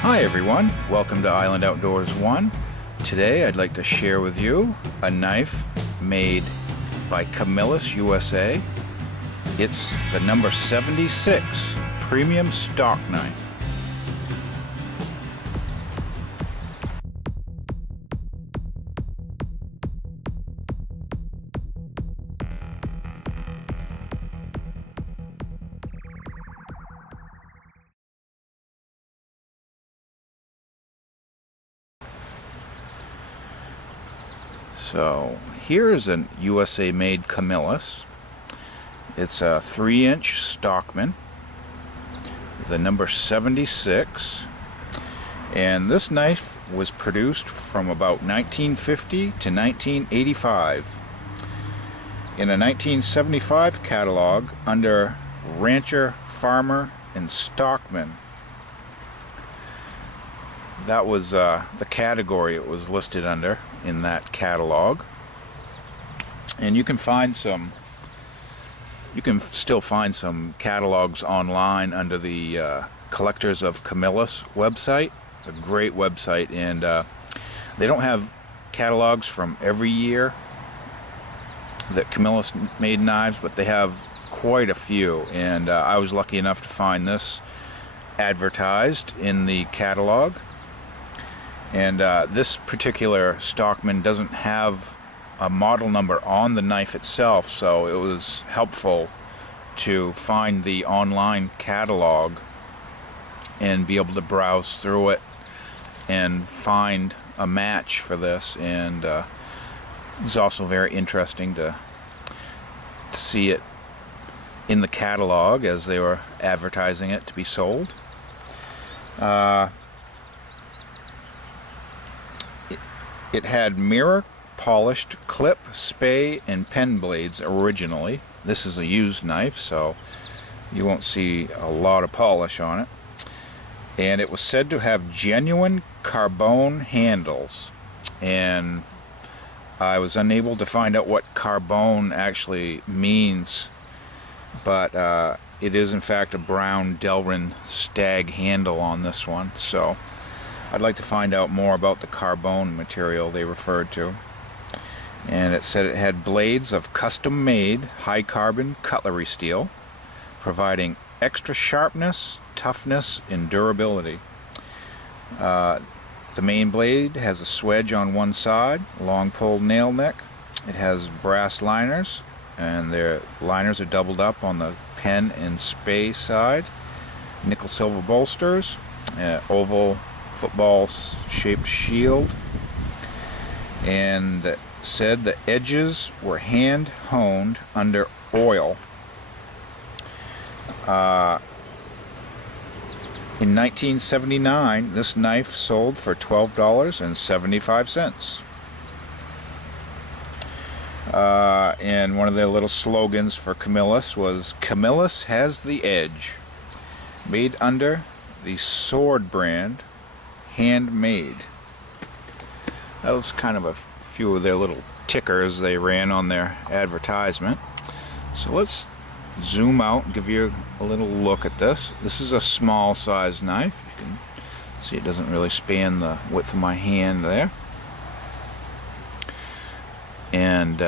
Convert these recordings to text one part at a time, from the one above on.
Hi everyone, welcome to Island Outdoors 1. Today I'd like to share with you a knife made by Camillus U.S.A. It's the number 76 premium stock knife. So here is a USA made Camillus. It's a 3-inch Stockman, the number 76, and this knife was produced from about 1950 to 1985 in a 1975 catalog under Rancher, Farmer, and Stockman. That was the category it was listed under in that catalog, and you can still find some catalogs online under the Collectors of Camillus website. A great website, and they don't have catalogs from every year that Camillus made knives, but they have quite a few, and I was lucky enough to find this advertised in the catalog. And this particular Stockman doesn't have a model number on the knife itself, so it was helpful to find the online catalog and be able to browse through it and find a match for this. And it's also very interesting to see it in the catalog as they were advertising it to be sold. It had mirror polished clip, spey, and pen blades originally. This is a used knife, so you won't see a lot of polish on it. And it was said to have genuine carbone handles. And I was unable to find out what carbone actually means, but it is in fact a brown Delrin Stag handle on this one. So I'd like to find out more about the carbone material they referred to. And it said it had blades of custom-made high-carbon cutlery steel, providing extra sharpness, toughness, and durability. The main blade has a swedge on one side, long pulled nail neck. It has brass liners, and their liners are doubled up on the pen and spey side. Nickel silver bolsters, oval football shaped shield, and said the edges were hand honed under oil. In 1979, this knife sold for $12.75. And one of their little slogans for Camillus was, "Camillus has the edge." Made under the Sword brand, handmade. That was kind of a few of their little tickers they ran on their advertisement. So let's zoom out and give you a little look at this. This is a small size knife. You can see it doesn't really span the width of my hand there. And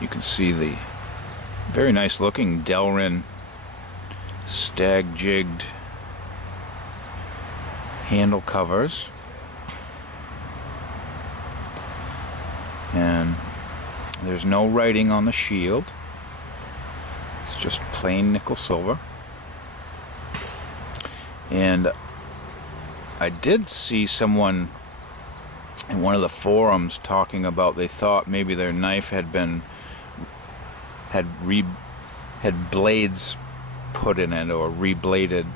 you can see the very nice looking Delrin Stag jigged handle covers, and there's no writing on the shield. It's just plain nickel silver. And I did see someone in one of the forums talking about they thought maybe their knife had blades put in it or rebladed,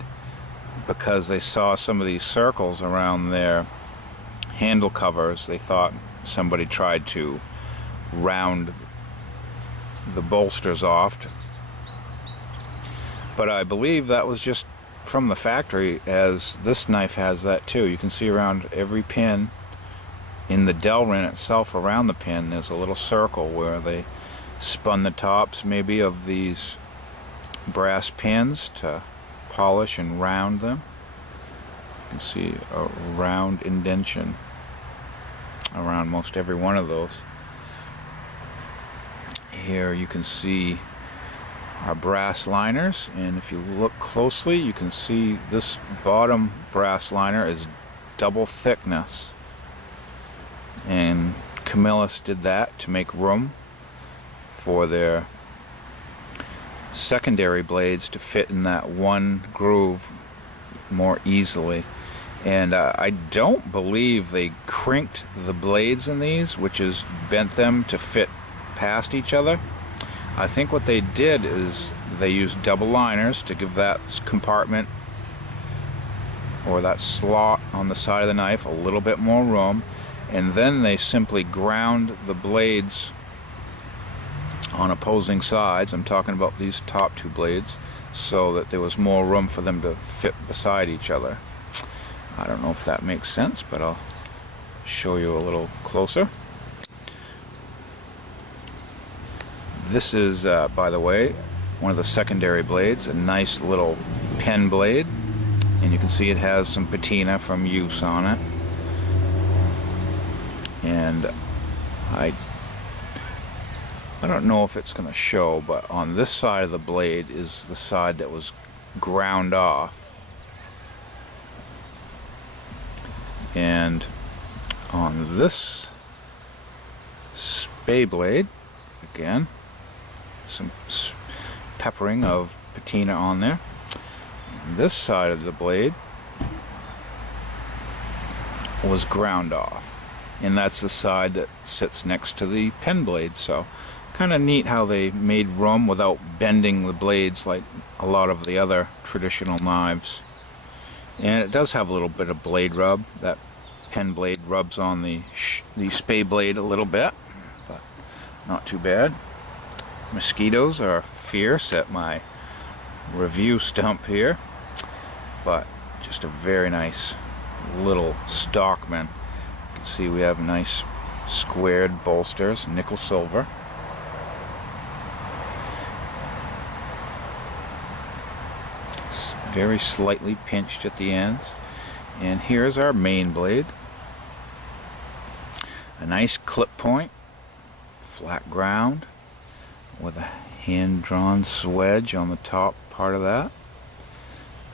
because they saw some of these circles around their handle covers. They thought somebody tried to round the bolsters off, but I believe that was just from the factory, as this knife has that too. You can see around every pin in the Delrin itself, around the pin, there's a little circle where they spun the tops maybe of these brass pins to polish and round them. You can see a round indentation around most every one of those. Here you can see our brass liners, and if you look closely you can see this bottom brass liner is double thickness, and Camillus did that to make room for their secondary blades to fit in that one groove more easily. And I don't believe they crinked the blades in these, which is bent them to fit past each other. I think what they did is they used double liners to give that compartment or that slot on the side of the knife a little bit more room, and then they simply ground the blades on opposing sides. I'm talking about these top two blades, so that there was more room for them to fit beside each other. I don't know if that makes sense, but I'll show you a little closer. This is, by the way, one of the secondary blades, a nice little pen blade, and you can see it has some patina from use on it. And I don't know if it's going to show, but on this side of the blade is the side that was ground off. And on this Spey blade, again, some peppering of patina on there. This side of the blade was ground off, and that's the side that sits next to the pen blade. So kind of neat how they made room without bending the blades like a lot of the other traditional knives. And it does have a little bit of blade rub. That pen blade rubs on the Spey blade a little bit, but not too bad. Mosquitoes are fierce at my review stump here, but just a very nice little Stockman. You can see we have nice squared bolsters, nickel silver. It's very slightly pinched at the ends. And here's our main blade. A nice clip point, flat ground, with a hand-drawn swedge on the top part of that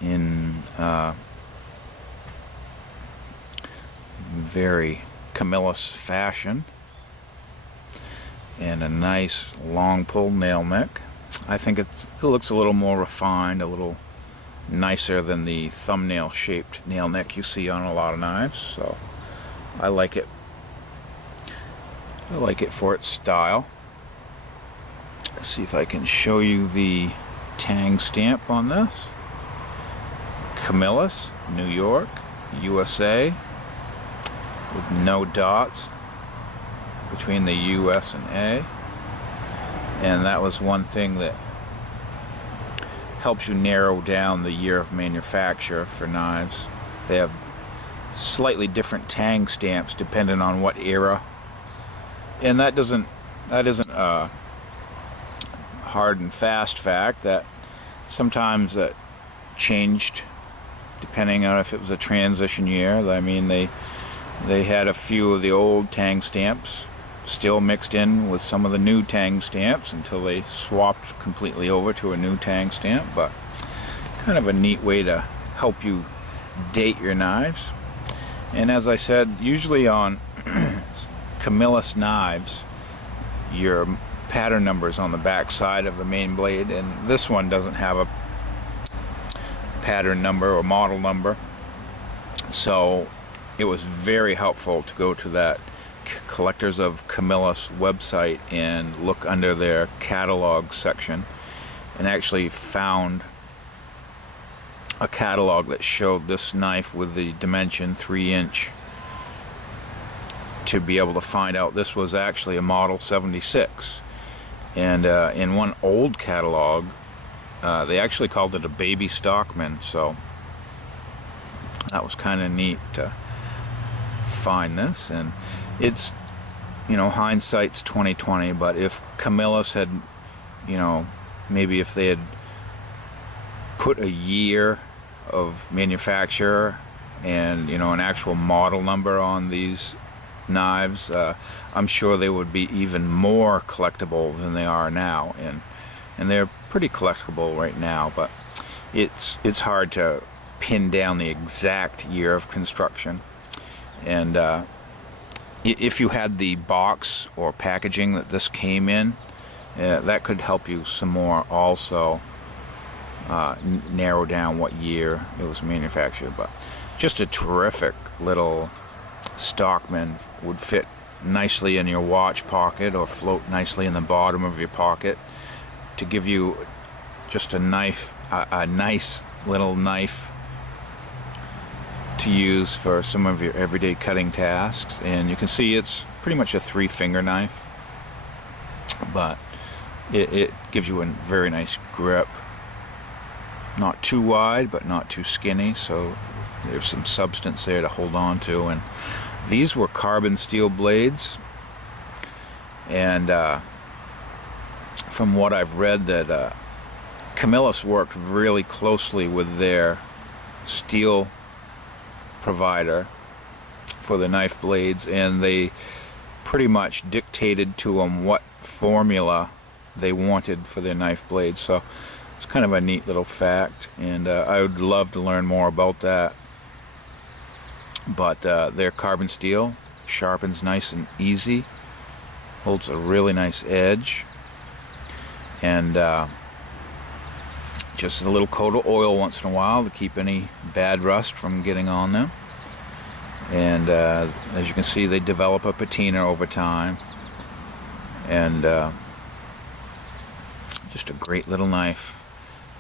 in very Camillus fashion, and a nice long pull nail neck. I think it looks a little more refined, a little nicer than the thumbnail shaped nail neck you see on a lot of knives, so I like it. I like it for its style. Let's see if I can show you the Tang Stamp on this. Camillus, New York, USA, with no dots between the U.S. and A. And that was one thing that helps you narrow down the year of manufacture for knives. They have slightly different Tang stamps depending on what era. And that isn't a hard and fast fact. That sometimes that changed depending on if it was a transition year. I mean, they had a few of the old Tang stamps still mixed in with some of the new Tang stamps until they swapped completely over to a new Tang stamp. But kind of a neat way to help you date your knives. And as I said, usually on Camillus knives, your pattern numbers on the back side of the main blade, and this one doesn't have a pattern number or model number, so it was very helpful to go to that Collectors of Camillus website and look under their catalog section, and actually found a catalog that showed this knife with the dimension 3-inch, to be able to find out this was actually a model 76. And in one old catalog, they actually called it a baby Stockman, so that was kind of neat to find this. And it's, you know, hindsight's 20/20, but if Camillus had, you know, maybe if they had put a year of manufacture and, you know, an actual model number on these knives, I'm sure they would be even more collectible than they are now, and they're pretty collectible right now, but it's hard to pin down the exact year of construction. And if you had the box or packaging that this came in, that could help you some more also narrow down what year it was manufactured. But just a terrific little Stockman, would fit nicely in your watch pocket or float nicely in the bottom of your pocket to give you just a nice little knife to use for some of your everyday cutting tasks. And you can see it's pretty much a 3-finger knife, but it gives you a very nice grip, not too wide but not too skinny, so there's some substance there to hold on to. And these were carbon steel blades, and from what I've read, that Camillus worked really closely with their steel provider for the knife blades, and they pretty much dictated to them what formula they wanted for their knife blades. So it's kind of a neat little fact, and I would love to learn more about that. But they're carbon steel, sharpens nice and easy, holds a really nice edge, and just a little coat of oil once in a while to keep any bad rust from getting on them. And as you can see, they develop a patina over time, and just a great little knife.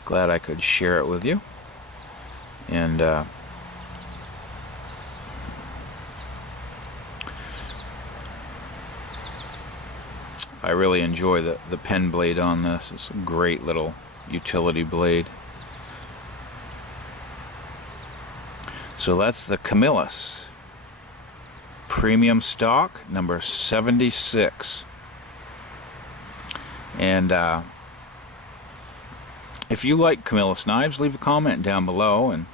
Glad I could share it with you. And I really enjoy the pen blade on this. It's a great little utility blade. So that's the Camillus Premium Stock number 76. And if you like Camillus knives, leave a comment down below and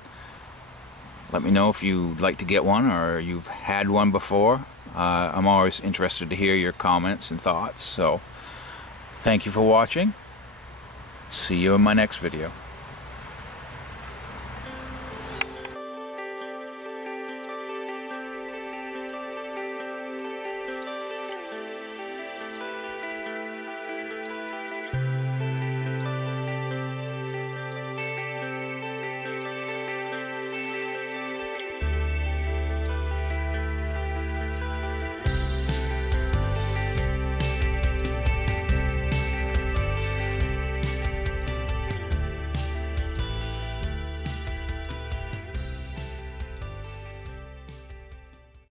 let me know if you'd like to get one or you've had one before. I'm always interested to hear your comments and thoughts. So thank you for watching. See you in my next video.